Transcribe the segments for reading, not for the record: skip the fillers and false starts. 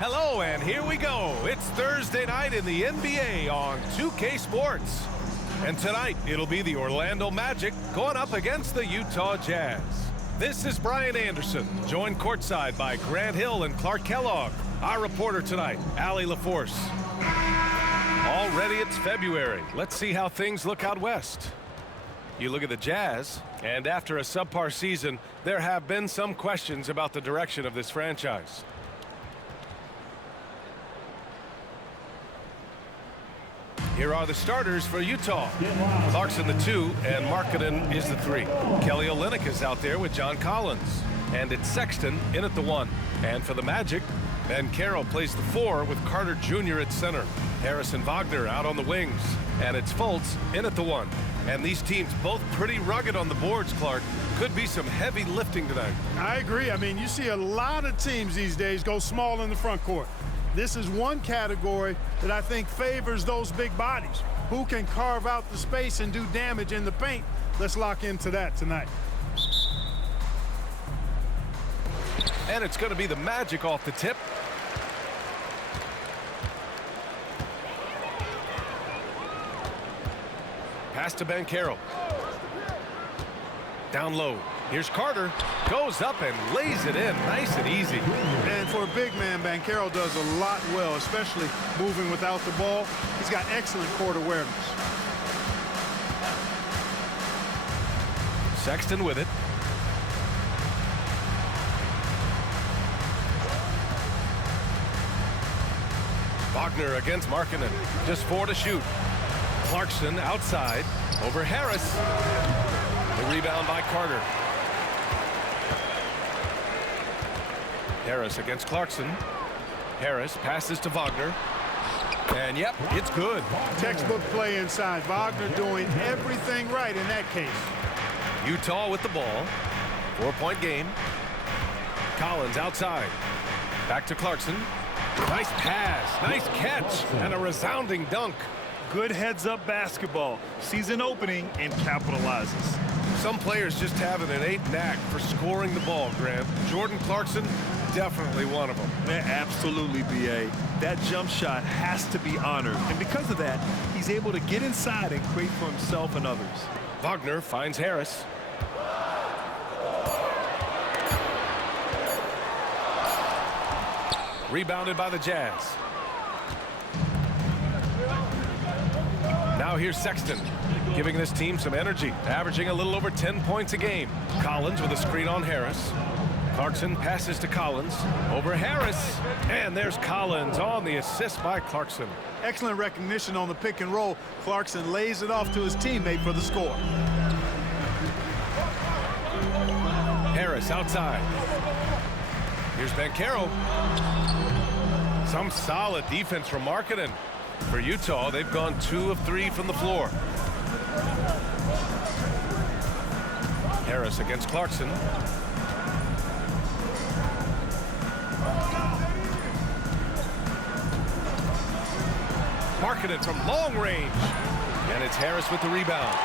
Hello, and here we go. It's Thursday night in the NBA on 2K Sports. And tonight, it'll be the Orlando Magic going up against the Utah Jazz. This is Brian Anderson, joined courtside by Grant Hill and Clark Kellogg. Our reporter tonight, Allie LaForce. Already it's February. Let's see how things look out west. You look at the Jazz, and after a subpar season, there have been some questions about the direction of this franchise. Here are the starters for Utah. Clarkson the 2 and Markkanen is the 3. Kelly Olynyk is out there with John Collins. And it's Sexton in at the 1. And for the Magic, Banchero plays the 4 with Carter Jr. at center. Harrison Wagner out on the wings. And it's Fultz in at the 1. And these teams both pretty rugged on the boards, Clark. Could be some heavy lifting tonight. I agree. I mean, you see a lot of teams these days go small in the front court. This is one category that I think favors those big bodies who can carve out the space and do damage in the paint. Let's lock into that tonight. And it's going to be the Magic off the tip. Pass to Banchero. Down low. Here's Carter. Goes up and lays it in. Nice and easy. And for a big man, Banchero does a lot well, especially moving without the ball. He's got excellent court awareness. Sexton with it. Wagner against Markkanen. Just 4 to shoot. Clarkson outside over Harris. The rebound by Carter. Harris against Clarkson. Harris passes to Wagner. And yep, it's good. Textbook play inside. Wagner doing everything right in that case. Utah with the ball. 4-point game. Collins outside. Back to Clarkson. Nice pass. Nice catch. And a resounding dunk. Good heads-up basketball. Sees an opening and capitalizes. Some players just have an innate knack for scoring the ball, Grant. Jordan Clarkson, definitely one of them. Man, absolutely, B.A. That jump shot has to be honored. And because of that, he's able to get inside and create for himself and others. Wagner finds Harris. Rebounded by the Jazz. Now here's Sexton, giving this team some energy, averaging a little over 10 points a game. Collins with a screen on Harris. Clarkson passes to Collins. Over Harris. And there's Collins on the assist by Clarkson. Excellent recognition on the pick and roll. Clarkson lays it off to his teammate for the score. Harris outside. Here's Banchero. Some solid defense from Markkanen. For Utah, they've gone 2 of 3 from the floor. Harris against Clarkson. Markkanen from long range. And it's Harris with the rebound.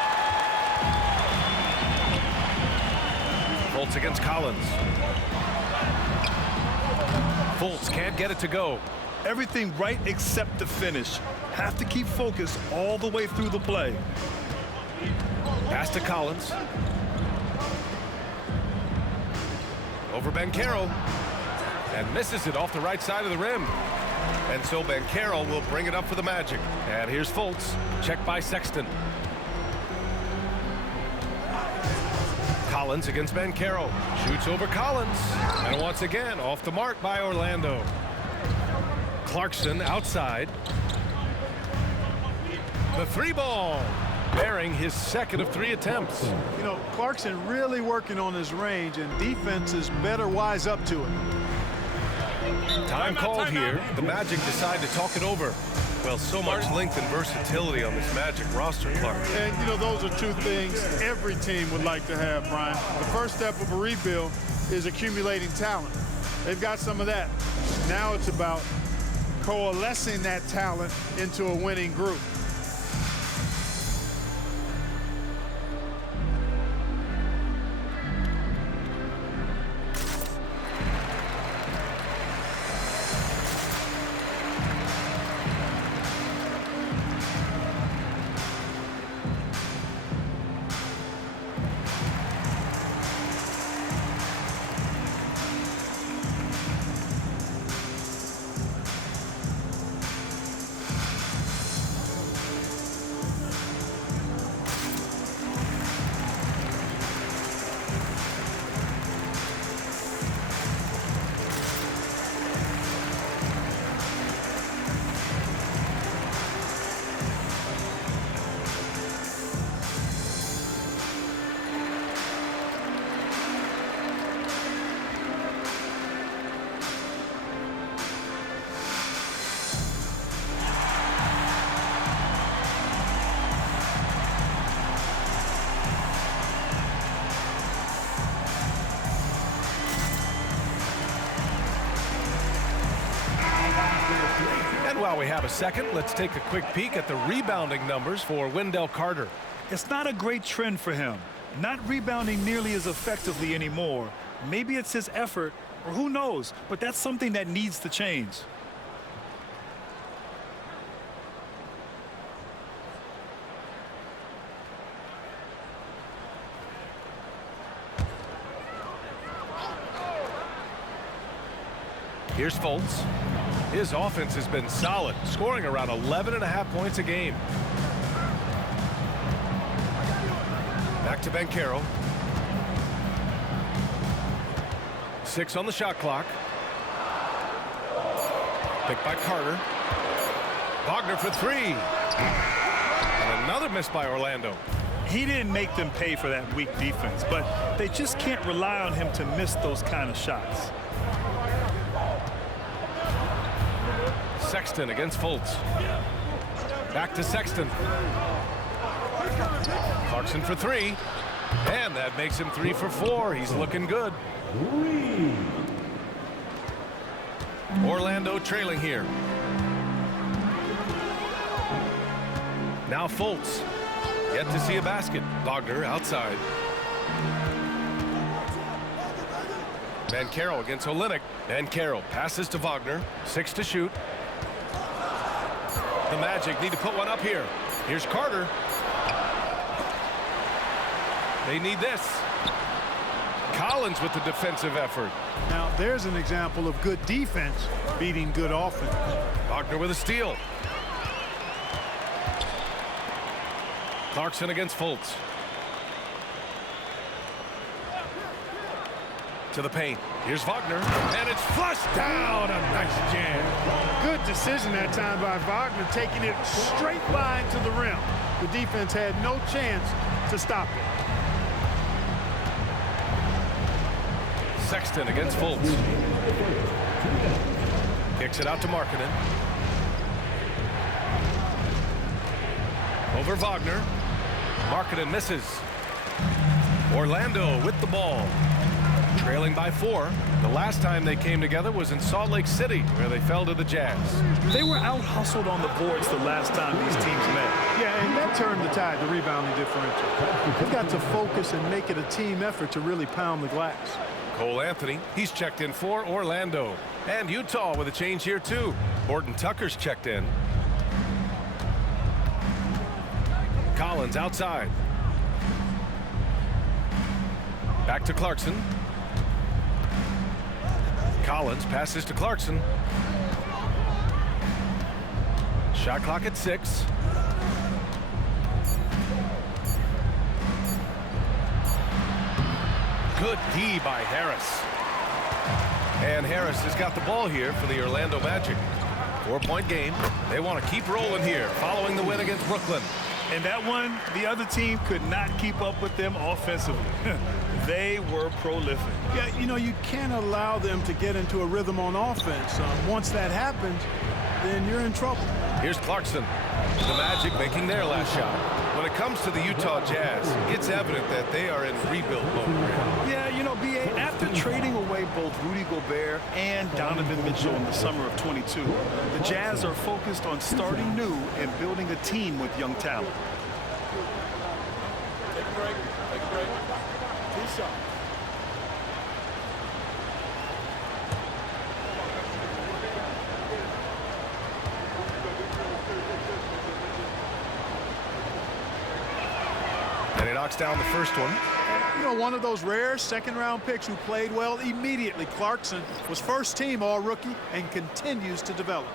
Fultz against Collins. Fultz can't get it to go. Everything right except the finish. Have to keep focused all the way through the play. Pass to Collins. Over Banchero. And misses it off the right side of the rim. And so Banchero will bring it up for the Magic. And here's Fultz. Checked by Sexton. Collins against Banchero. Shoots over Collins. And once again, off the mark by Orlando. Clarkson outside. The 3-ball. Bearing his second of 3 attempts. You know, Clarkson really working on his range, and defenses better wise up to it. Time called here. The Magic decide to talk it over. Well, so much length and versatility on this Magic roster, Clark. And, you know, those are 2 things every team would like to have, Brian. The first step of a rebuild is accumulating talent. They've got some of that. Now it's about coalescing that talent into a winning group. while we have a second, let's take a quick peek at the rebounding numbers for Wendell Carter. It's not a great trend for him. Not rebounding nearly as effectively anymore. Maybe it's his effort, or who knows, but that's something that needs to change. Here's Fultz. His offense has been solid, scoring around 11.5 points a game. Back to Banchero. 6 on the shot clock. Picked by Carter. Wagner for 3. And another miss by Orlando. He didn't make them pay for that weak defense, but they just can't rely on him to miss those kind of shots. Sexton against Fultz. Back to Sexton. Clarkson for 3. And that makes him 3 for 4. He's looking good. Orlando trailing here. Now Fultz. Yet to see a basket. Wagner outside. Banchero against Olynyk. Banchero passes to Wagner. 6 to shoot. The Magic need to put one up here. Here's Carter. They need this. Collins with the defensive effort. Now, there's an example of good defense beating good offense. Wagner with a steal. Clarkson against Fultz. To the paint. Here's Wagner. And it's flushed down. A nice jam. Good decision that time by Wagner, taking it straight line to the rim. The defense had no chance to stop it. Sexton against Fultz. Kicks it out to Markkanen. Over Wagner. Markkanen misses. Orlando with the ball. Trailing by 4. The last time they came together was in Salt Lake City, where they fell to the Jazz. They were out-hustled on the boards the last time these teams met. Yeah, and that turned the tide, the rebounding differential. They've got to focus and make it a team effort to really pound the glass. Cole Anthony, he's checked in for Orlando. And Utah with a change here, too. Horton Tucker's checked in. Collins outside. Back to Clarkson. Collins passes to Clarkson. Shot clock at 6. Good D by Harris. And Harris has got the ball here for the Orlando Magic. 4-point game. They want to keep rolling here following the win against Brooklyn. And that one, the other team could not keep up with them offensively. They were prolific. Yeah, you know, you can't allow them to get into a rhythm on offense. Once that happens, then you're in trouble. Here's Clarkson. The Magic making their last shot. When it comes to the Utah Jazz, it's evident that they are in rebuild mode. Yeah, you know, B.A., after trading away both Rudy Gobert and Donovan Mitchell in the summer of 22, the Jazz are focused on starting new and building a team with young talent. Take a break. Take a break. 2 shots. And he knocks down the first one. You know, one of those rare second-round picks who played well immediately. Clarkson was first team all-rookie and continues to develop.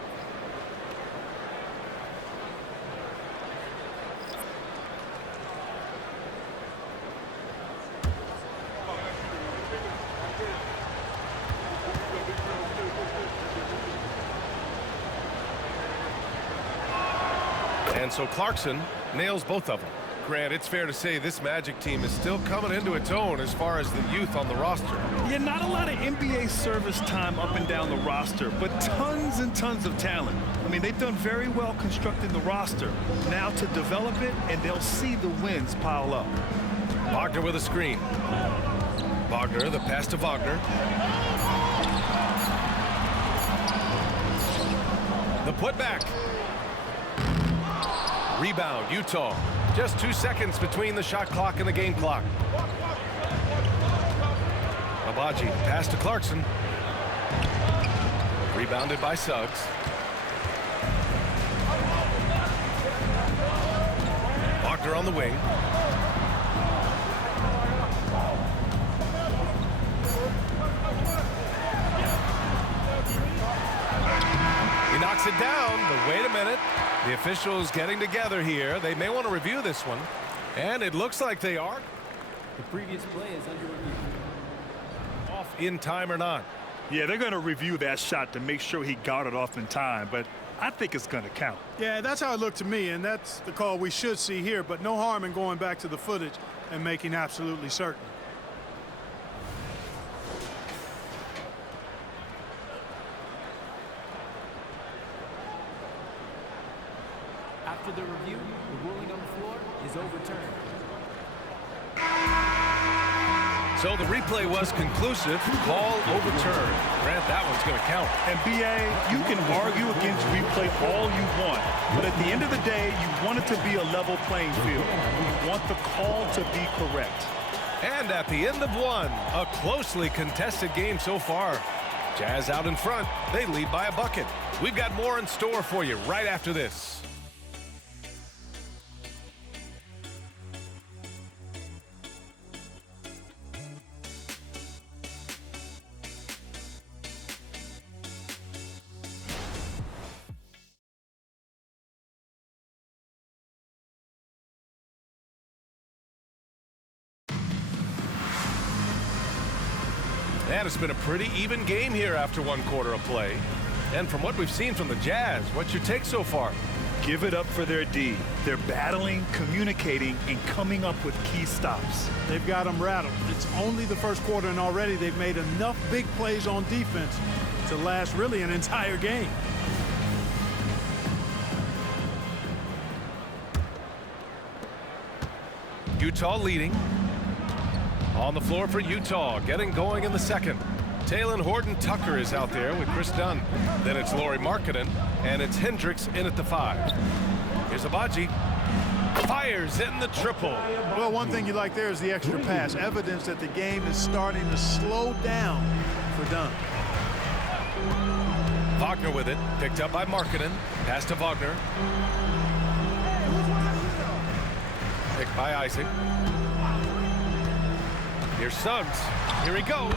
And so Clarkson nails both of them. Grant, it's fair to say this Magic team is still coming into its own as far as the youth on the roster. Yeah, not a lot of NBA service time up and down the roster, but tons and tons of talent. I mean, they've done very well constructing the roster. Now to develop it, and they'll see the wins pile up. Wagner with a screen. Wagner, the pass to Wagner. The putback. Rebound, Utah. Just 2 seconds between the shot clock and the game clock. Agbaji, pass to Clarkson. Rebounded by Suggs. Wagner on the wing. He knocks it down, but wait a minute. The officials getting together here. They may want to review this one. And it looks like they are. The previous play is under review. Off in time or not. Yeah, they're going to review that shot to make sure he got it off in time, but I think it's going to count. Yeah, that's how it looked to me, and that's the call we should see here, but no harm in going back to the footage and making absolutely certain. After the review, the ruling on the floor is overturned. So the replay was conclusive. Call overturned. Grant, that one's going to count. And BA, you can argue against replay all you want, but at the end of the day, you want it to be a level playing field. You want the call to be correct. And at the end of one, a closely contested game so far. Jazz out in front. They lead by a bucket. We've got more in store for you right after this. And it's been a pretty even game here after one quarter of play. And from what we've seen from the Jazz, what's your take so far? Give it up for their D. They're battling, communicating, and coming up with key stops. They've got them rattled. It's only the first quarter, and already they've made enough big plays on defense to last really an entire game. Utah leading. On the floor for Utah, getting going in the second. Talen Horton-Tucker is out there with Chris Dunn. Then it's Lauri Markkanen, and it's Hendricks in at the 5. Here's Agbaji. Fires in the triple. Well, one thing you like there is the extra pass. Evidence that the game is starting to slow down for Dunn. Wagner with it, picked up by Markkanen. Pass to Wagner. Picked by Isaac. Here's Suggs. Here he goes.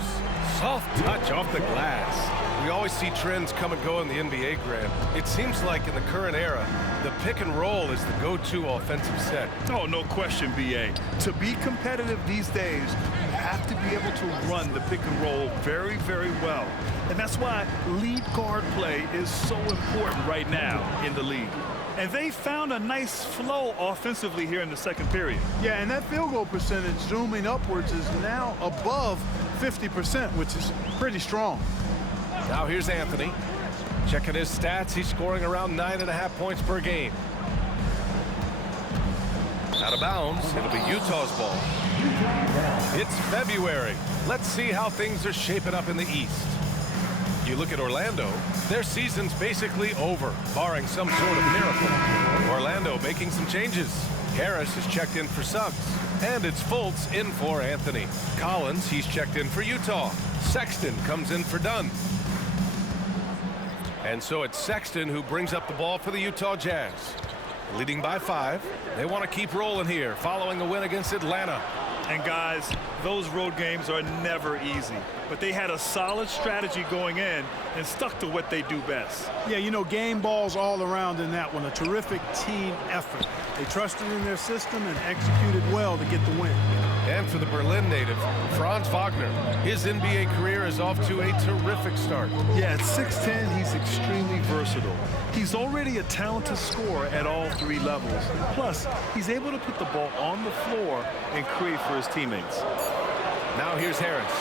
Soft touch off the glass. We always see trends come and go in the NBA, Grant. It seems like in the current era, the pick and roll is the go-to offensive set. Oh, no question, BA. To be competitive these days, you have to be able to run the pick and roll very, very well. And that's why lead guard play is so important right now in the league. And they found a nice flow offensively here in the second period. Yeah, and that field goal percentage zooming upwards is now above 50%, which is pretty strong. Now here's Anthony. Checking his stats, he's scoring around 9.5 points per game. Out of bounds, it'll be Utah's ball. It's February. Let's see how things are shaping up in the East. You look at Orlando, their season's basically over, barring some sort of miracle. Orlando making some changes. Harris is checked in for Suggs. And it's Fultz in for Anthony. Collins, he's checked in for Utah. Sexton comes in for Dunn. And so it's Sexton who brings up the ball for the Utah Jazz. Leading by 5. They want to keep rolling here following a win against Atlanta. And guys, those road games are never easy, but they had a solid strategy going in and stuck to what they do best. Yeah, you know, game balls all around in that one. A terrific team effort. They trusted in their system and executed well to get the win. And for the Berlin native, Franz Wagner, his NBA career is off to a terrific start. Yeah, at 6'10", he's extremely versatile. He's already a talented scorer at all 3 levels. Plus, he's able to put the ball on the floor and create for his teammates. Now here's Harris.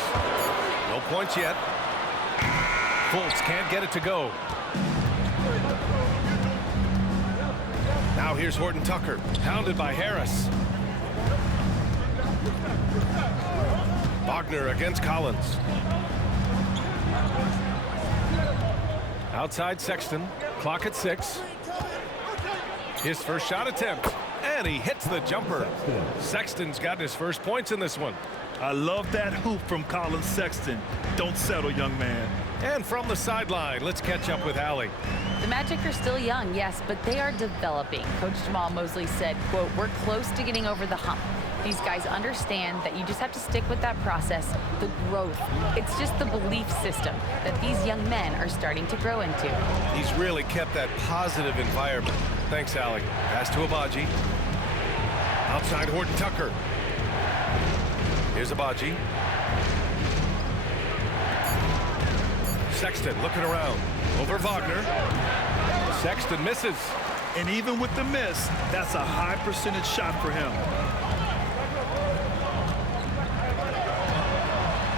No points yet. Fultz can't get it to go. Now here's Horton-Tucker, pounded by Harris. Wagner against Collins. Outside Sexton. Clock at 6. His first shot attempt. And he hits the jumper. Sexton's got his first points in this one. I love that hoop from Colin Sexton. Don't settle, young man. And from the sideline, let's catch up with Allie. The Magic are still young, yes, but they are developing. Coach Jamal Mosley said, quote, "We're close to getting over the hump." These guys understand that you just have to stick with that process, the growth. It's just the belief system that these young men are starting to grow into. He's really kept that positive environment. Thanks, Allie. Pass to Agbaji. Outside Horton Tucker. Here's Agbaji. Sexton looking around. Over Wagner. Sexton misses. And even with the miss, that's a high percentage shot for him.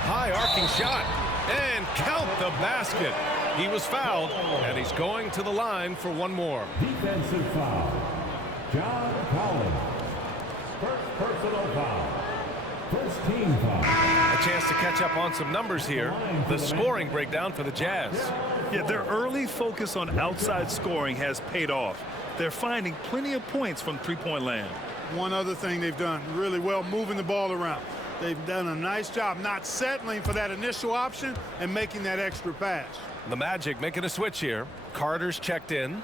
High arcing shot. And count the basket. He was fouled, and he's going to the line for one more. Defensive foul. John Collins. First personal foul. First team foul. A chance to catch up on some numbers here. The scoring breakdown for the Jazz. Yeah, their early focus on outside scoring has paid off. They're finding plenty of points from three-point land. One other thing they've done really well, moving the ball around. They've done a nice job not settling for that initial option and making that extra pass. The Magic making a switch here. Carter's checked in.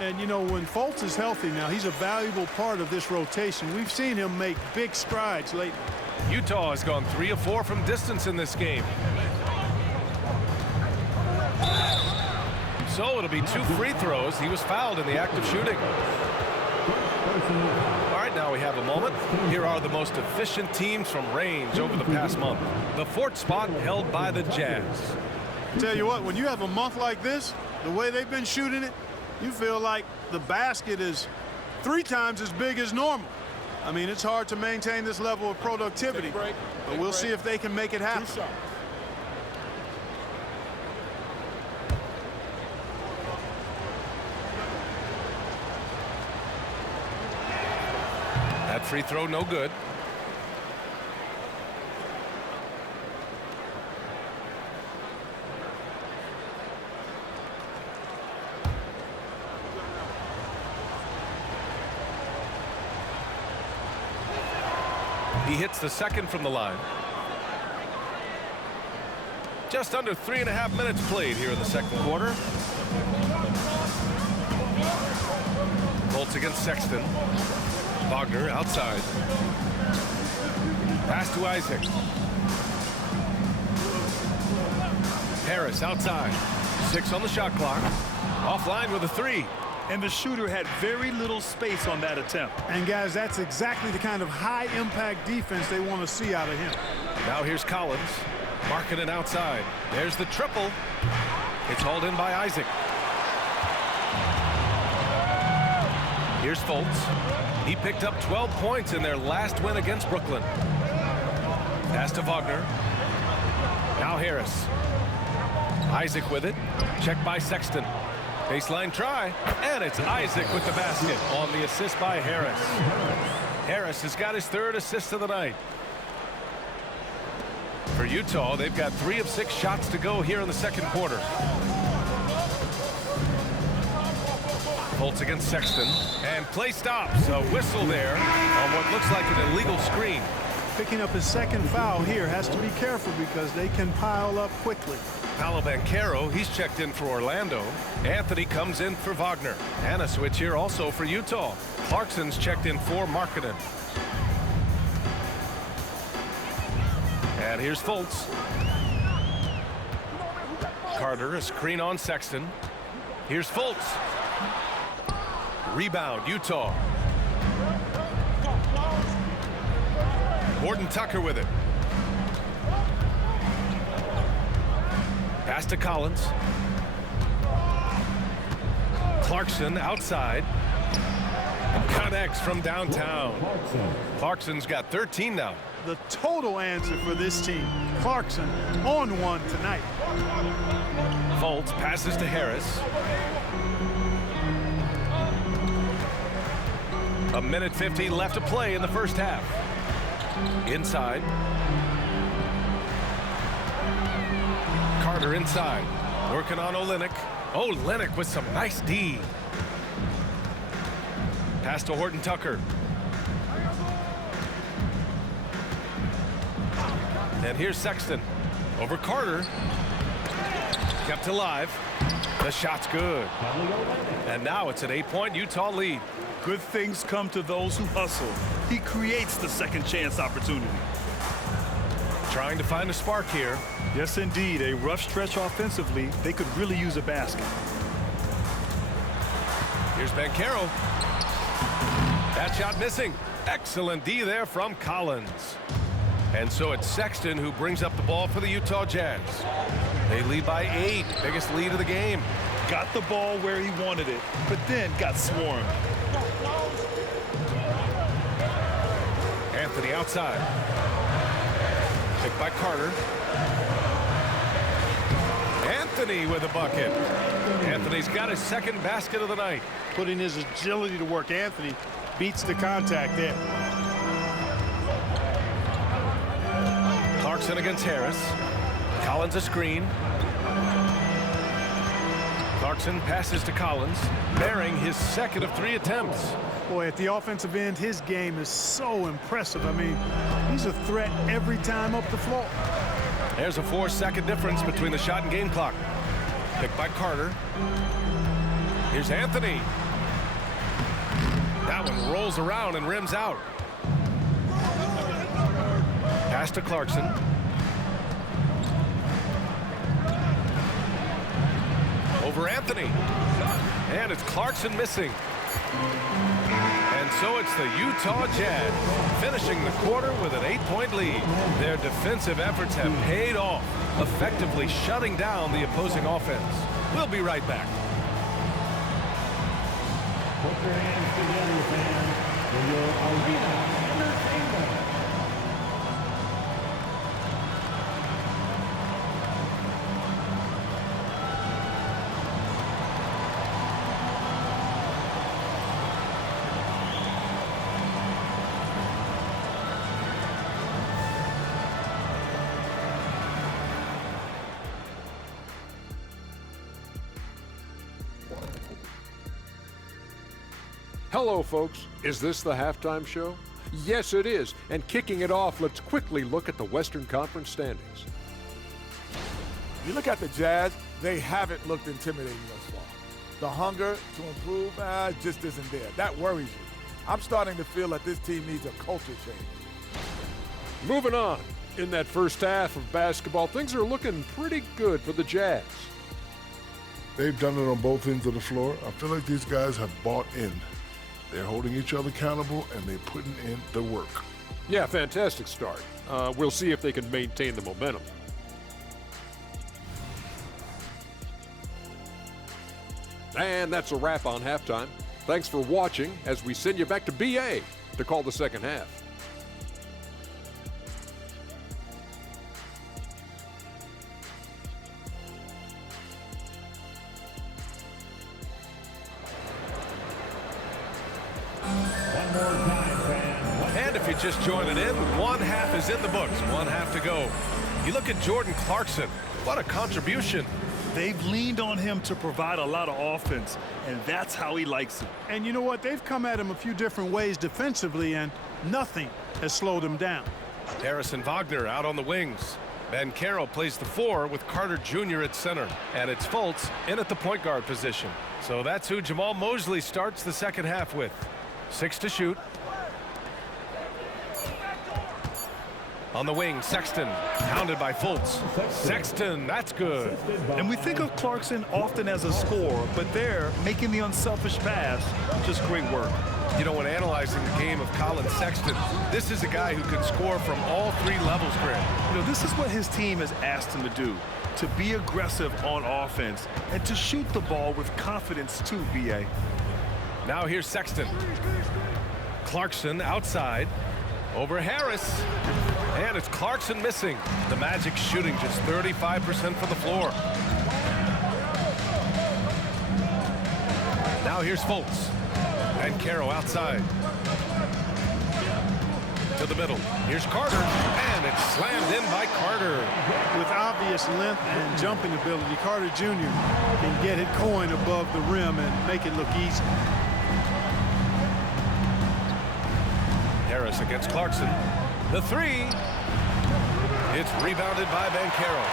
And, you know, when Fultz is healthy now, he's a valuable part of this rotation. We've seen him make big strides lately. Utah has gone 3 of 4 from distance in this game. So it'll be 2 free throws. He was fouled in the act of shooting. All right, now we have a moment. Here are the most efficient teams from range over the past month. The 4th spot held by the Jazz. Tell you what, when you have a month like this, the way they've been shooting it, you feel like the basket is 3 times as big as normal. I mean, it's hard to maintain this level of productivity, but we'll see if they can make it happen. That free throw no good. He hits the second from the line. Just under 3.5 minutes played here in the second quarter. Fultz against Sexton. Wagner outside. Pass to Isaac. Harris outside. 6 on the shot clock. Offline with a 3. And the shooter had very little space on that attempt. And, guys, that's exactly the kind of high-impact defense they want to see out of him. Now here's Collins. Markkanen outside. There's the triple. It's hauled in by Isaac. Here's Fultz. He picked up 12 points in their last win against Brooklyn. Pass to Wagner. Now Harris. Isaac with it. Checked by Sexton. Baseline try, and it's Isaac with the basket on the assist by Harris. Harris has got his 3rd assist of the night. For Utah, they've got 3 of 6 shots to go here in the second quarter. Fultz against Sexton, and play stops. A whistle there on what looks like an illegal screen. Picking up his 2nd foul here, has to be careful because they can pile up quickly. Paolo Banchero, he's checked in for Orlando. Anthony comes in for Wagner. And a switch here also for Utah. Clarkson's checked in for Markkanen. And here's Fultz. Carter, a screen on Sexton. Here's Fultz. Rebound, Utah. Horton Tucker with it. Pass to Collins. Clarkson outside. Connects from downtown. Clarkson's got 13 now. The total answer for this team, Clarkson on one tonight. Fultz passes to Harris. A minute 15 left to play in the first half. Inside. Carter inside. Working on Olynyk. Oh, Lennox with some nice D. Pass to Horton Tucker. And here's Sexton. Over Carter. Kept alive. The shot's good. And now it's an 8-point Utah lead. Good things come to those who hustle. He creates the second chance opportunity. Trying to find a spark here. Yes, indeed. A rough stretch offensively. They could really use a basket. Here's Banchero. That shot missing. Excellent D there from Collins. And so it's Sexton who brings up the ball for the Utah Jazz. They lead by 8. Biggest lead of the game. Got the ball where he wanted it, but then got swarmed. Anthony outside. Picked by Carter. Anthony with a bucket. Anthony's got his second basket of the night. Putting his agility to work. Anthony beats the contact there. Clarkson against Harris. Collins a screen. Clarkson passes to Collins, bearing his second of 3 attempts. Boy, at the offensive end, his game is so impressive. I mean, he's a threat every time up the floor. There's a 4-second difference between the shot and game clock. Picked by Carter. Here's Anthony. That one rolls around and rims out. Pass to Clarkson. Over Anthony. And it's Clarkson missing. And so it's the Utah Jazz finishing the quarter with an 8-point lead. Their defensive efforts have paid off, effectively shutting down the opposing offense. We'll be right back. Put your hands together, fans, for your arena entertainment. Hello, folks. Is this the halftime show? Yes, it is. And kicking it off, let's quickly look at the Western Conference standings. You look at the Jazz, they haven't looked intimidating thus far. The hunger to improve just isn't there. That worries you. I'm starting to feel that this team needs a culture change. Moving on. In that first half of basketball, things are looking pretty good for the Jazz. They've done it on both ends of the floor. I feel like these guys have bought in. They're holding each other accountable, and they're putting in the work. Yeah, fantastic start. We'll see if they can maintain the momentum. And that's a wrap on halftime. Thanks for watching as we send you back to BA to call the second half. And if you're just joining in, one half is in the books, one half to go. You look at Jordan Clarkson, what a contribution. They've leaned on him to provide a lot of offense, and that's how he likes it. And you know what? They've come at him a few different ways defensively, and nothing has slowed him down. Harrison Wagner out on the wings. Banchero plays the 4 with Carter Jr. at center. And it's Fultz in at the point guard position. So that's who Jamal Mosley starts the second half with. 6 to shoot. On the wing, Sexton, pounded by Fultz. Sexton, that's good. And we think of Clarkson often as a scorer, but they're making the unselfish pass. Just great work. You know, when analyzing the game of Colin Sexton, this is a guy who can score from all 3 levels, Grant. You know, this is what his team has asked him to do, to be aggressive on offense and to shoot the ball with confidence too, BA. Now here's Sexton. Clarkson outside. Over Harris. And it's Clarkson missing. The Magic shooting just 35% from the floor. Now here's Fultz. Banchero outside. to the middle. Here's Carter, and it's slammed in by Carter. With obvious length and jumping ability, Carter Jr. can get it going above the rim and make it look easy. Harris against Clarkson. The three. It's rebounded by Banchero.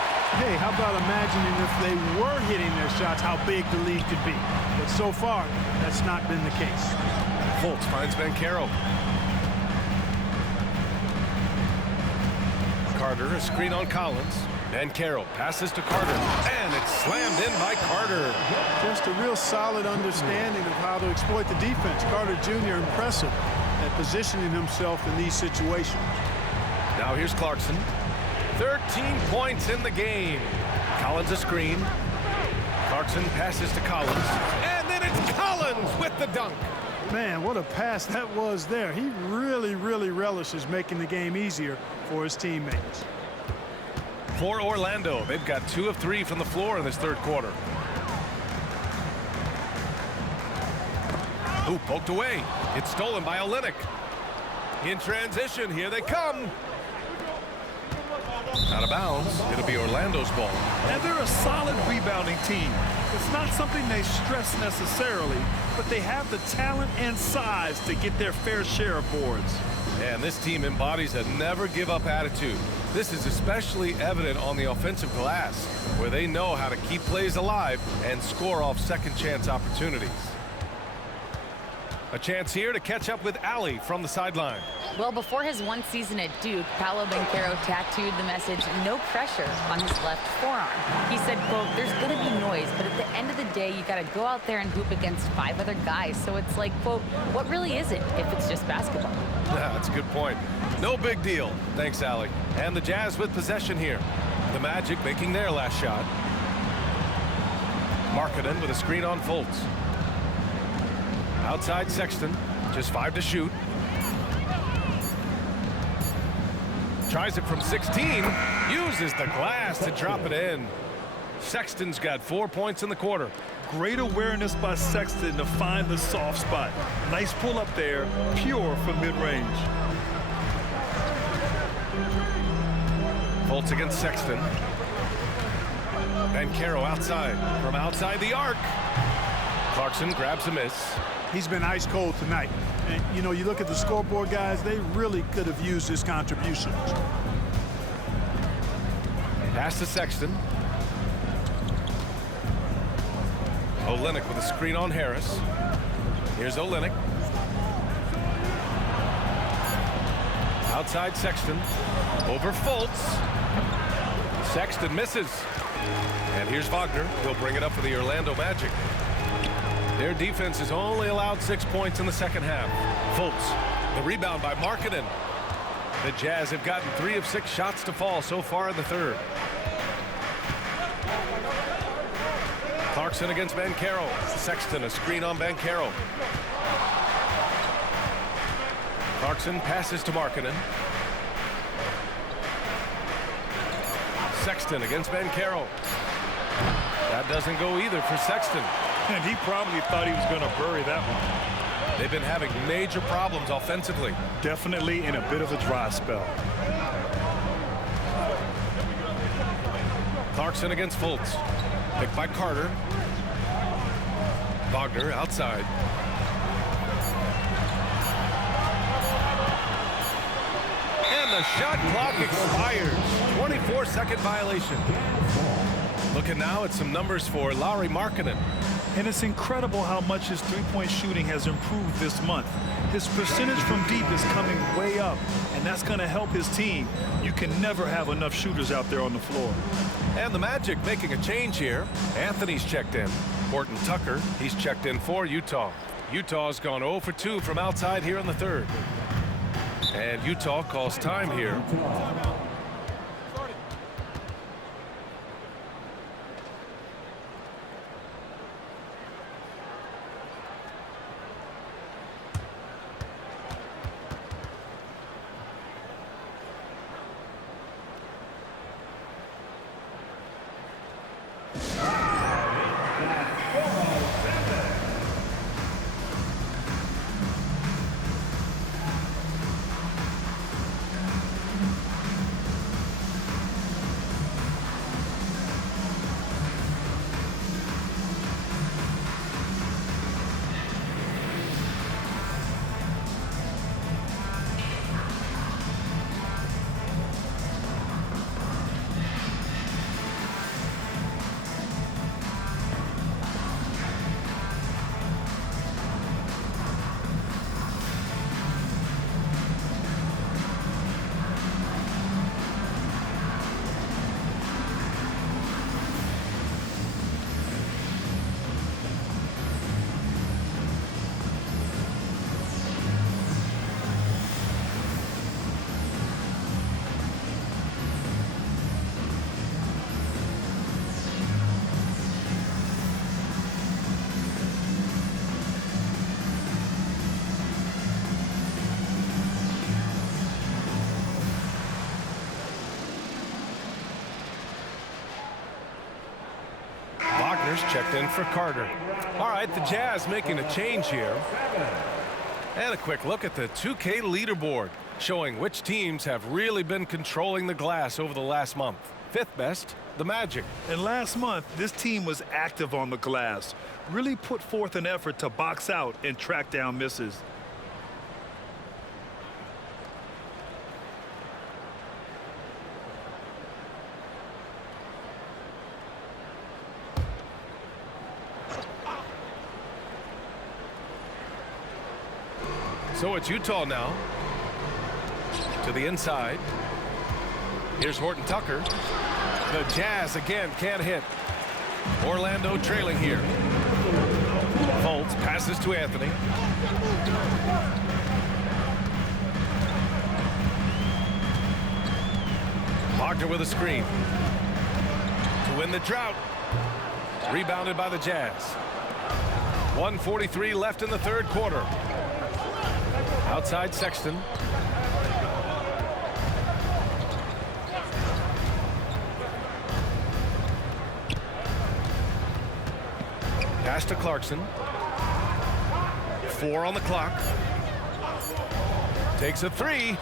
Hey, how about imagining if they were hitting their shots, how big the lead could be. But so far, that's not been the case. Fultz finds Banchero. Carter, a screen on Collins. Banchero passes to Carter, and it's slammed in by Carter. Just a real solid understanding of how to exploit the defense. Carter Jr. impressive at positioning himself in these situations. Now here's Clarkson. 13 points in the game. Collins a screen. Clarkson passes to Collins, and then it's Collins with the dunk. Man, what a pass that was there. He really relishes making the game easier for his teammates. For Orlando, they've got 2 of 3 from the floor in this third quarter. Ooh, poked away. It's stolen by Olynyk. In transition, here they come. Out of bounds. It'll be Orlando's ball. And they're a solid rebounding team. It's not something they stress necessarily, but they have the talent and size to get their fair share of boards. And this team embodies a never-give-up attitude. This is especially evident on the offensive glass, where they know how to keep plays alive and score off second-chance opportunities. A chance here to catch up with Ali from the sideline. Well, before his one season at Duke, Paolo Banchero tattooed the message, "No pressure," on his left forearm. He said, quote, "There's going to be noise, but at the end of the day, you got to go out there and hoop against 5 other guys. So it's like, quote, what really is it if it's just basketball?" Yeah, that's a good point. No big deal. Thanks, Ali. And the Jazz with possession here. The Magic making their last shot. Markkanen with a screen on Fultz. Outside Sexton, just 5 to shoot. Tries it from 16, uses the glass to drop it in. Sexton's got 4 points in the quarter. Great awareness by Sexton to find the soft spot. Nice pull up there, pure from mid-range. Fultz against Sexton. Banchero outside, from outside the arc. Clarkson grabs a miss. He's been ice cold tonight. And, you know, you look at the scoreboard, guys, they really could have used his contributions. Pass to Sexton. Olynyk with a screen on Harris. Here's Olynyk. Outside Sexton. Over Fultz. Sexton misses. And here's Wagner. He'll bring it up for the Orlando Magic. Their defense has only allowed 6 points in the second half. Fultz, the rebound by Markkanen. The Jazz have gotten 3 of 6 shots to fall so far in the third. Clarkson against Banchero. Sexton, a screen on Banchero. Clarkson passes to Markkanen. Sexton against Banchero. That doesn't go either for Sexton. And he probably thought he was going to bury that one. They've been having major problems offensively. Definitely in a bit of a dry spell. Clarkson against Fultz. Picked by Carter. Wagner outside. And the shot clock expires. 24-second violation. Looking now at some numbers for Lauri Markkanen. And it's incredible how much his three-point shooting has improved this month. His percentage from deep is coming way up, and that's going to help his team. You can never have enough shooters out there on the floor. And the Magic making a change here. Anthony's checked in. Horton Tucker, he's checked in for Utah. Utah's gone 0 for 2 from outside here in the third. And Utah calls time here. checked in for Carter. All right, the Jazz making a change here. And a quick look at the 2K leaderboard, showing which teams have really been controlling the glass over the last month. Fifth best, the Magic. And last month, this team was active on the glass, really put forth an effort to box out and track down misses. So it's Utah now. To the inside. Here's Horton Tucker. The Jazz again can't hit. Orlando trailing here. Fultz passes to Anthony. Wagner with a screen. To win the drought. Rebounded by the Jazz. 1:43 left in the third quarter. Outside Sexton. Pass to Clarkson. 4 on the clock. Takes a 3.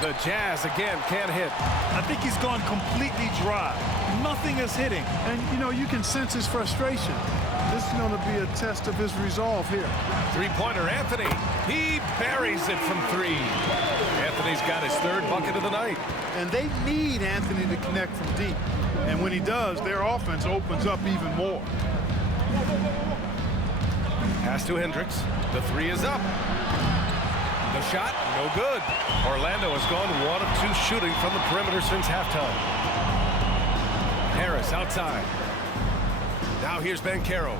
The Jazz again can't hit. I think he's gone completely dry. Nothing is hitting. And, you know, you can sense his frustration. This is going to be a test of his resolve here. Three-pointer, Anthony. He buries it from 3. Anthony's got his 3rd bucket of the night. And they need Anthony to connect from deep. And when he does, their offense opens up even more. Pass to Hendricks. The 3 is up. The shot, no good. Orlando has gone 1 of 2 shooting from the perimeter since halftime. Harris outside. Now here's Banchero.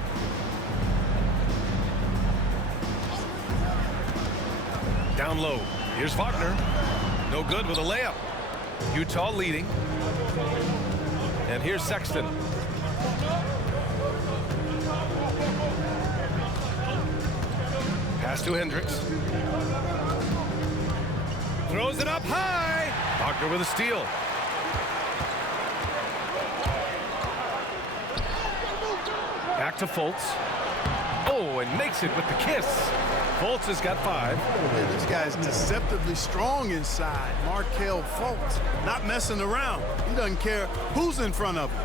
Down low. Here's Wagner. No good with a layup. Utah leading. And here's Sexton. Pass to Hendricks. Throws it up high. Wagner with a steal. Back to Fultz. Oh, and makes it with the kiss. Fultz has got 5. Yeah, this guy's deceptively strong inside. Markelle Fultz, not messing around. He doesn't care who's in front of him.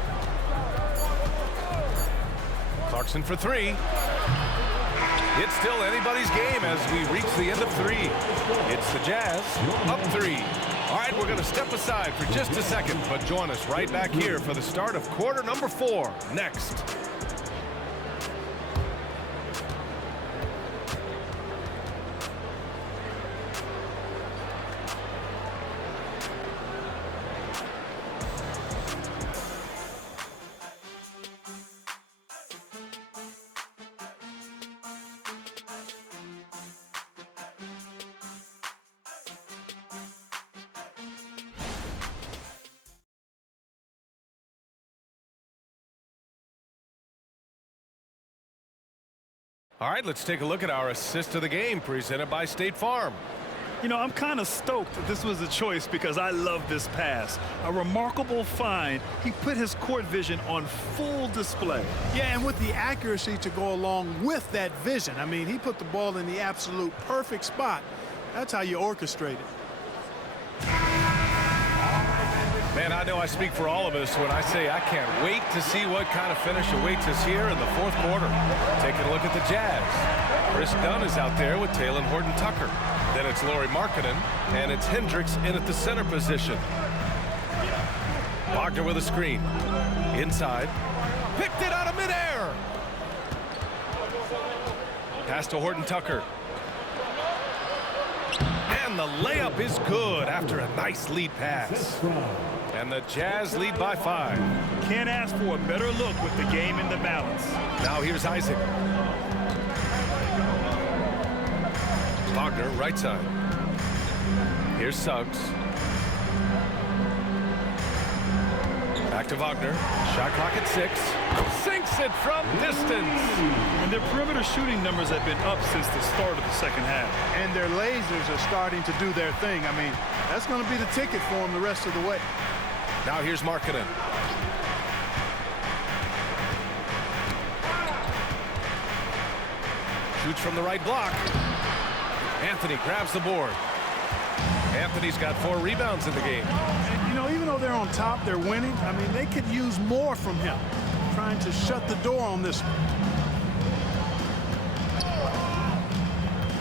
Clarkson for 3. It's still anybody's game as we reach the end of 3. It's the Jazz up 3. All right, we're going to step aside for just a second, but join us right back here for the start of quarter number 4 next. All right, let's take a look at our assist of the game presented by State Farm. You know, I'm kind of stoked that this was a choice because I love this pass. A remarkable find. He put his court vision on full display. Yeah, and with the accuracy to go along with that vision. I mean, he put the ball in the absolute perfect spot. That's how you orchestrate it. Man, I know I speak for all of us when I say I can't wait to see what kind of finish awaits us here in the 4th quarter. Taking a look at the Jazz. Chris Dunn is out there with Talen Horton-Tucker. Then it's Lauri Markkanen, and it's Hendricks in at the center position. Wagner with a screen. Inside. Picked it out of midair. Pass to Horton-Tucker. And the layup is good after a nice lead pass. And the Jazz lead by 5. Can't ask for a better look with the game in the balance. Now here's Isaac. Wagner, right side. Here's Suggs. Back to Wagner. Shot clock at 6. Sinks it from distance. And their perimeter shooting numbers have been up since the start of the second half. And their lasers are starting to do their thing. I mean, that's going to be the ticket for them the rest of the way. Now here's Markkanen. Shoots from the right block. Anthony grabs the board. Anthony's got 4 rebounds in the game. And, you know, even though they're on top, they're winning. I mean, they could use more from him. Trying to shut the door on this one.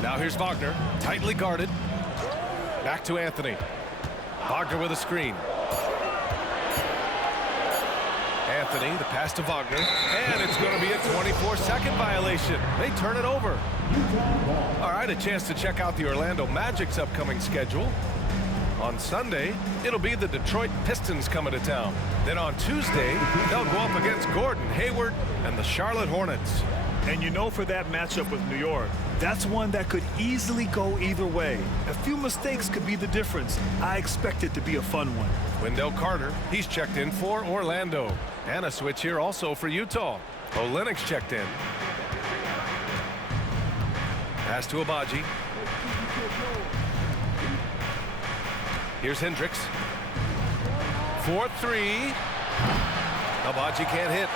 Now here's Wagner, tightly guarded. Back to Anthony. Wagner with a screen. Anthony, the pass to Wagner, and it's going to be a 24-second violation. They turn it over. All right, a chance to check out the Orlando Magic's upcoming schedule. On Sunday, it'll be the Detroit Pistons coming to town. Then on Tuesday, they'll go up against Gordon Hayward and the Charlotte Hornets. And you know, for that matchup with New York, that's one that could easily go either way. A few mistakes could be the difference. I expect it to be a fun one. Wendell Carter, he's checked in for Orlando. And a switch here also for Utah. Olenek's checked in. Pass to Agbaji. Here's Hendricks. 4-3. Agbaji can't hit.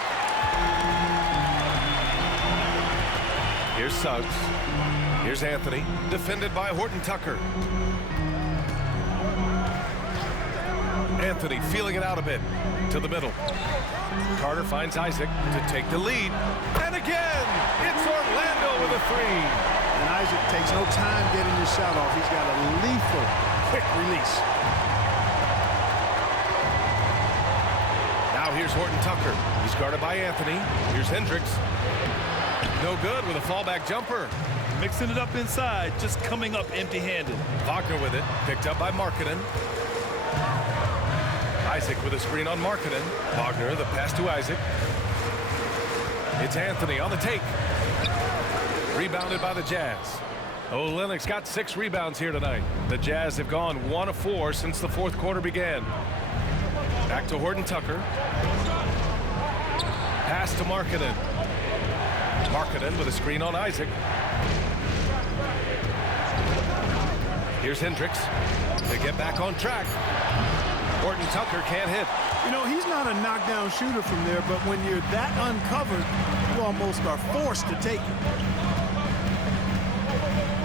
Here's Suggs. Here's Anthony, defended by Horton Tucker. Anthony feeling it out a bit to the middle. Carter finds Isaac to take the lead. And again, it's Orlando with a 3. And Isaac takes no time getting his shot off. He's got a lethal quick release. Now here's Horton Tucker. He's guarded by Anthony. Here's Hendricks. No good with a fallback jumper. Mixing it up inside, just coming up empty-handed. Wagner with it, picked up by Markkanen. Isaac with a screen on Markkanen. Wagner, the pass to Isaac. It's Anthony on the take. Rebounded by the Jazz. Olenek's got 6 rebounds here tonight. The Jazz have gone 1 of 4 since the 4th quarter began. Back to Horton Tucker. Pass to Markkanen. Markkanen with a screen on Isaac. Here's Hendricks to get back on track. Horton Tucker can't hit. You know, he's not a knockdown shooter from there, but when you're that uncovered, you almost are forced to take it.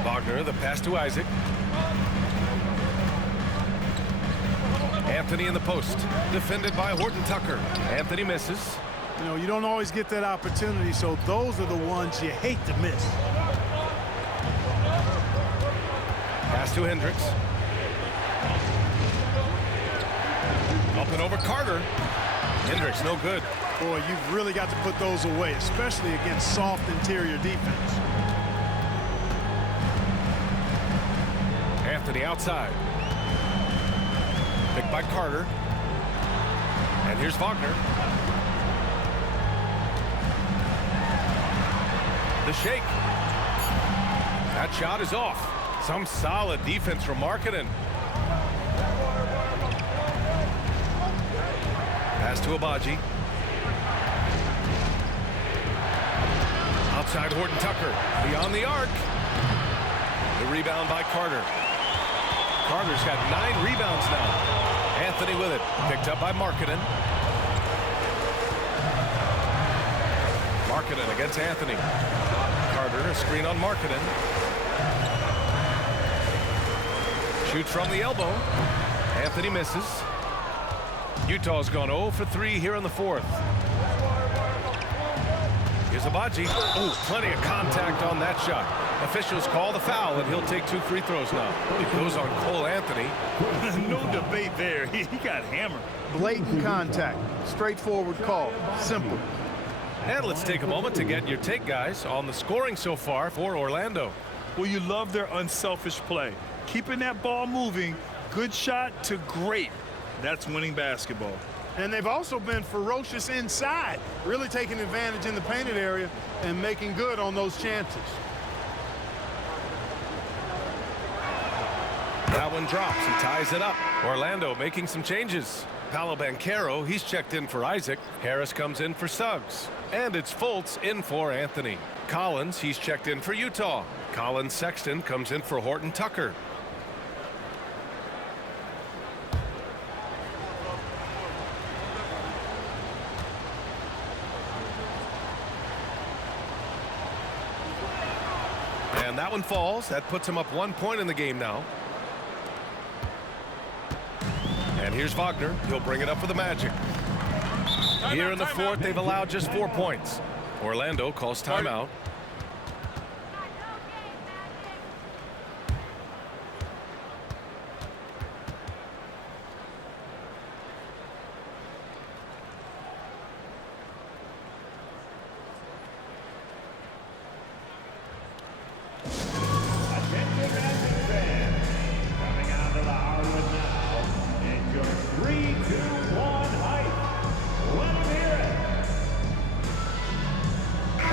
Wagner, the pass to Isaac. Anthony in the post, defended by Horton Tucker. Anthony misses. You know, you don't always get that opportunity, so those are the ones you hate to miss. Pass to Hendricks. Up and over Carter. Hendricks, no good. Boy, you've really got to put those away, especially against soft interior defense. Anthony outside. Picked by Carter. And here's Wagner. The shake. That shot is off. Some solid defense from Markkanen. Pass to Agbaji. Outside Horton Tucker. Beyond the arc. The rebound by Carter. Carter's got 9 rebounds now. Anthony with it. Picked up by Markkanen. Markkanen against Anthony. Carter, a screen on Markkanen. Shoots from the elbow. Anthony misses. Utah's gone 0 for 3 here in the 4th. Here's Agbaji. Oh, plenty of contact on that shot. Officials call the foul, and he'll take 2 free throws now. It goes on Cole Anthony. No debate there. He got hammered. Blatant contact. Straightforward call. Simple. And let's take a moment to get your take, guys, on the scoring so far for Orlando. Well, you love their unselfish play. Keeping that ball moving, good shot to great. That's winning basketball. And they've also been ferocious inside, really taking advantage in the painted area and making good on those chances. That one drops. He ties it up. Orlando making some changes. Paolo Banchero, he's checked in for Isaac. Harris comes in for Suggs. And it's Fultz in for Anthony. Collins, he's checked in for Utah. Colin Sexton comes in for Horton Tucker. And that one falls. That puts him up 1 point in the game now. And here's Wagner. He'll bring it up for the Magic. Here in the fourth, they've allowed just 4 points. Orlando calls timeout.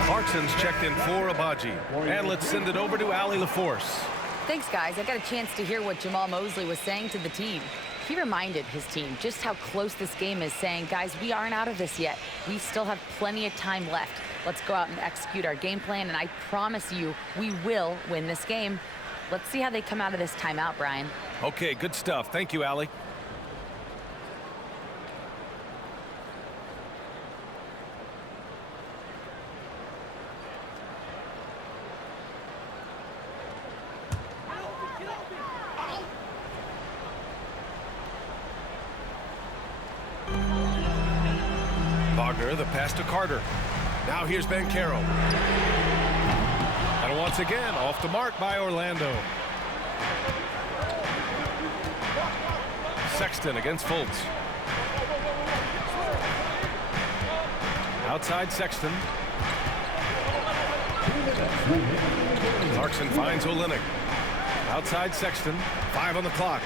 Clarkson's checked in for Abaji. And let's send it over to Allie LaForce. Thanks, guys. I got a chance to hear what Jamal Mosley was saying to the team. He reminded his team just how close this game is, saying, guys, we aren't out of this yet. We still have plenty of time left. Let's go out and execute our game plan, and I promise you, we will win this game. Let's see how they come out of this timeout, Brian. Okay, good stuff. Thank you, Allie. Wagner, the pass to Carter. Now here's Banchero. And once again, off the mark by Orlando. Sexton against Fultz. Outside Sexton. Clarkson finds Olynyk. Outside Sexton. 5 on the clock.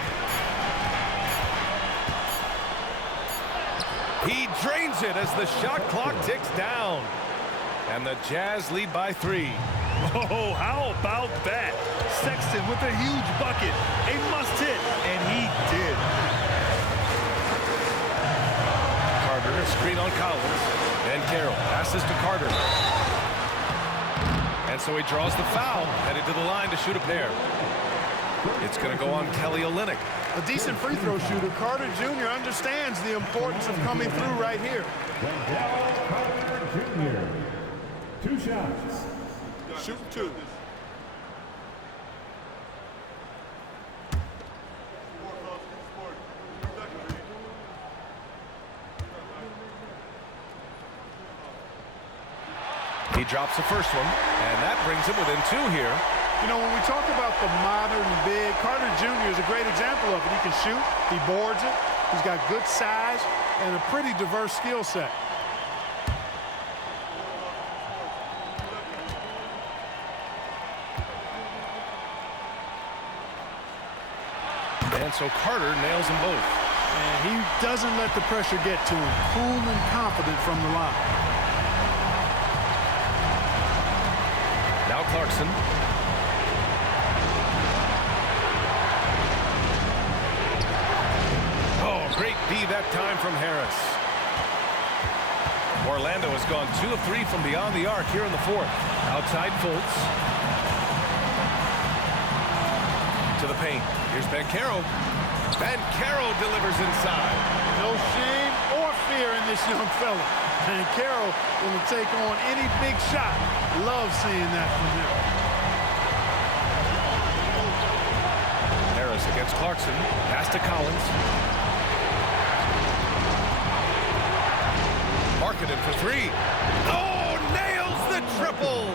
He drains it as the shot clock ticks down. And the Jazz lead by 3. Oh, how about that? Sexton with a huge bucket. A must hit, and he did. Carter, a screen on Collins. And Carroll passes to Carter. And so he draws the foul, headed to the line to shoot a pair. It's going to go on Kelly Olynyk. A decent free throw shooter. Carter Jr. understands the importance of coming through right here. Wendell Carter Jr. 2 shots. Shoot 2. He drops the first one, and that brings him within 2 here. You know, when we talk about the modern big, Carter Jr. is a great example of it. He can shoot, he boards it, he's got good size, and a pretty diverse skill set. And so Carter nails them both. And he doesn't let the pressure get to him. Cool and confident from the line. Now Clarkson. Oh, great D that time from Harris. Orlando has gone 2 of 3 from beyond the arc here in the fourth. Outside Fultz. To the paint. Here's Banchero. Banchero delivers inside. No shame or fear in this young fella. Banchero will take on any big shot. Love seeing that from him. Harris against Clarkson. Pass to Collins. Marketed for 3. Oh, nails the triple.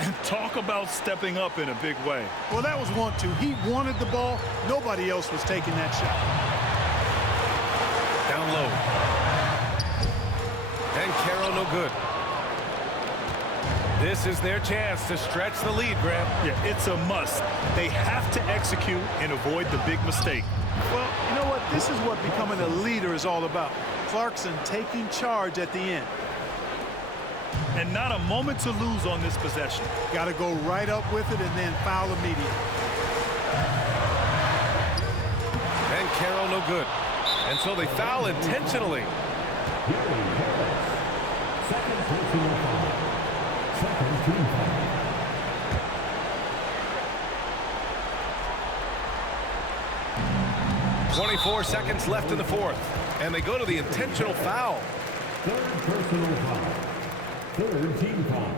And talk about stepping up in a big way. Well, that was 1-2. He wanted the ball. Nobody else was taking that shot. Down low. And Banchero no good. This is their chance to stretch the lead, Graham. Yeah, it's a must. They have to execute and avoid the big mistake. Well, you know what? This is what becoming a leader is all about. Clarkson taking charge at the end. And not a moment to lose on this possession. Got to go right up with it and then foul immediately. Banchero no good. And so they foul intentionally. Second personal foul. Second team foul. .24 seconds left in the fourth. And they go to the intentional foul. Third personal foul. Third team foul.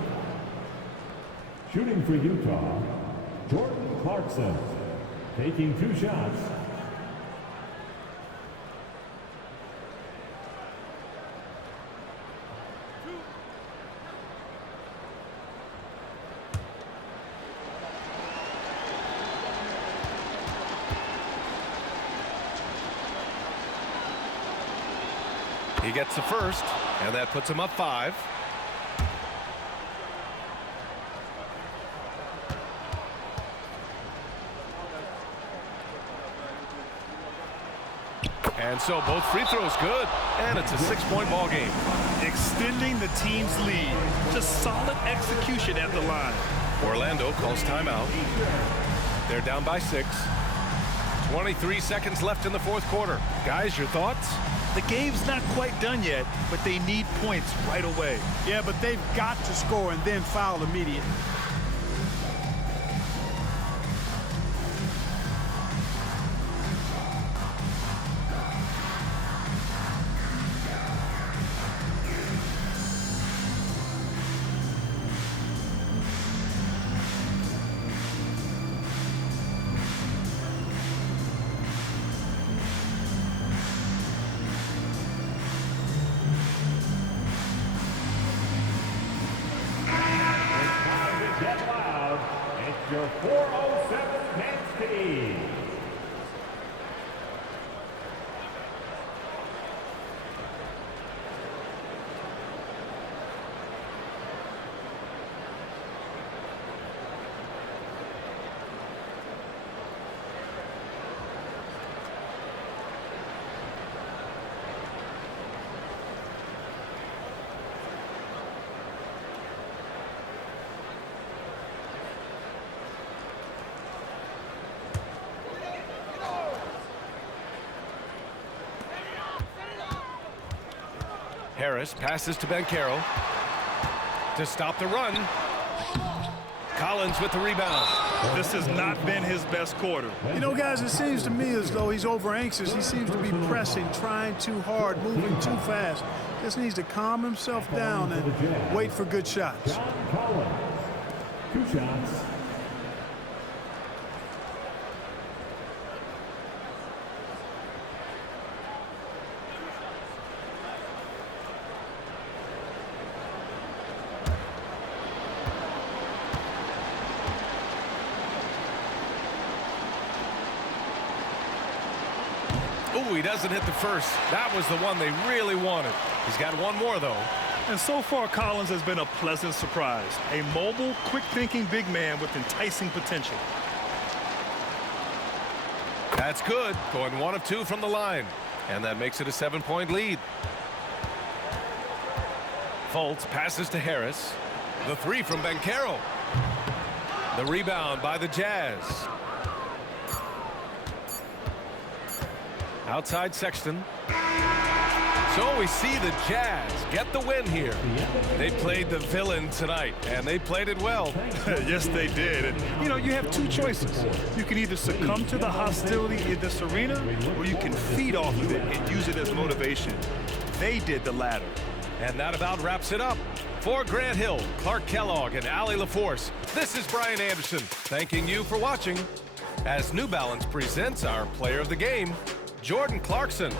Shooting for Utah, Jordan Clarkson, taking 2 shots. He gets the first, and that puts him up 5. And so both free throws good, and it's a 6-point ball game. Extending the team's lead. Just solid execution at the line. Orlando calls timeout. They're down by 6. 23 seconds left in the 4th quarter. Guys, your thoughts? The game's not quite done yet, but they need points right away. Yeah, but they've got to score and then foul immediately. Your 407 Penske. Harris passes to Banchero to stop the run. Collins with the rebound. This has not been his best quarter. You know, guys, it seems to me as though he's over anxious. He seems to be pressing, trying too hard, moving too fast. Just needs to calm himself down and wait for good shots. John Collins, 2 shots. Ooh, he doesn't hit the first. That was the one they really wanted. He's got one more, though. And so far, Collins has been a pleasant surprise. A mobile, quick-thinking big man with enticing potential. That's good. Going 1 of 2 from the line. And that makes it a 7-point lead. Fultz passes to Harris. The 3 from Banchero. The rebound by the Jazz. Outside Sexton. So we see the Jazz get the win here. They played the villain tonight, and they played it well. Yes, they did. And, you know, you have 2 choices. You can either succumb to the hostility in this arena, or you can feed off of it and use it as motivation. They did the latter. And that about wraps it up. For Grant Hill, Clark Kellogg, and Allie LaForce, this is Brian Anderson, thanking you for watching as New Balance presents our player of the game, Jordan Clarkson.